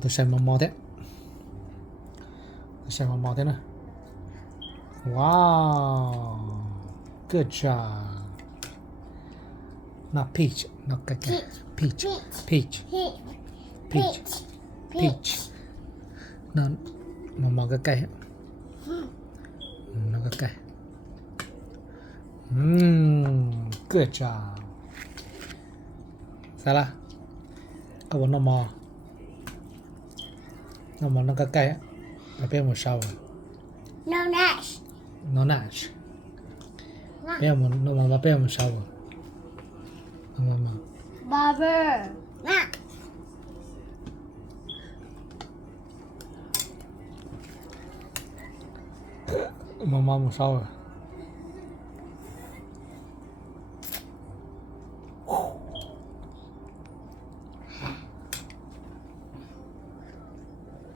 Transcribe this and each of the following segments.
tôi xem mò thế. Tôi xem mò thế này. Wow, good job. Not peach, not cái peach, peach, peach, peach. Nó mò cái cây. Nó cái cây. Good job. Salah. Các bạn nó mò nó cái cây á. Mà biết một sao rồi. No Nash. Nó nãch. Biết một biết một sao rồi. Mà. Barber. Nah. Mà một sao rồi.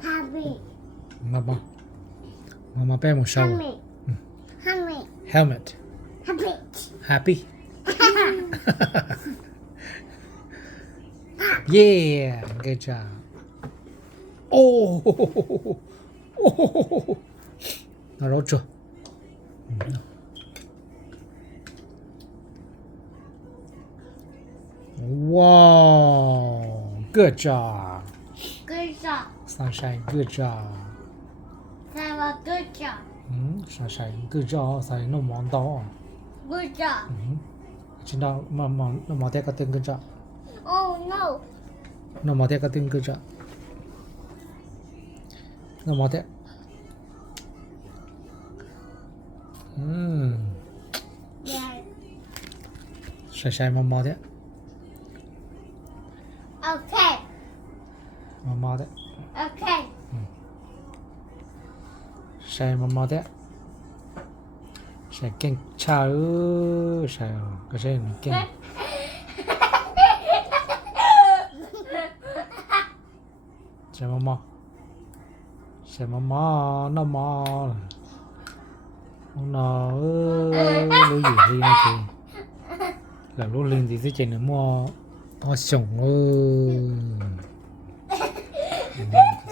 Happy. Mama biết một sao rồi. Helmet. Happy. Yeah, good job. Oh, nó rốt chưa? Wow, good job. Good job. Sunshine, good job. Have a good job. Sunshine, good job. Sai nó món to. Good job. Chính đó mà nó món thế cái tên good job. Oh no. Nó món thế cái tên good job. Nó món thế. Yeah. Sai mà món thế. Okay. Mà món thế. Okay. Sai mà món thế. Sai kinh cha ơi, sai cái sai này kinh. Sai mà mò. Sai mà mò, nó mò. Nó lúa gì đi này chị. Là lúa lên thì sẽ chạy nữa mò. Nó sống ơi.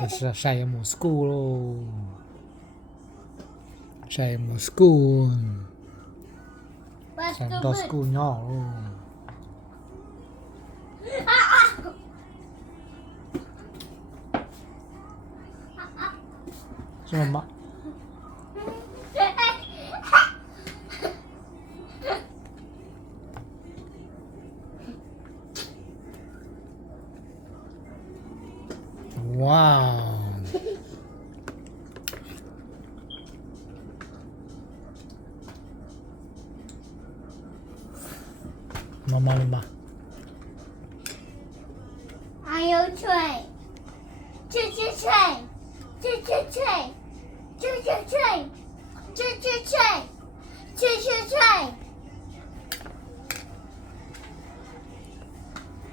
Tôi sai một school luôn. Sai một school. Sai một school nhỏ luôn. Sao mà wow. Mama. Are you train? Train. Train.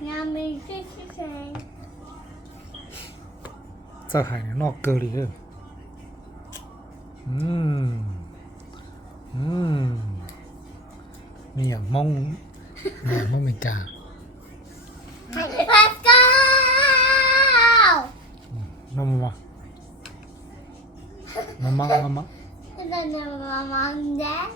Yummy train. Sao hải nó cơ đi hơn. Mình ở mong mình cả. Let's go. Mama. And then mom and dad.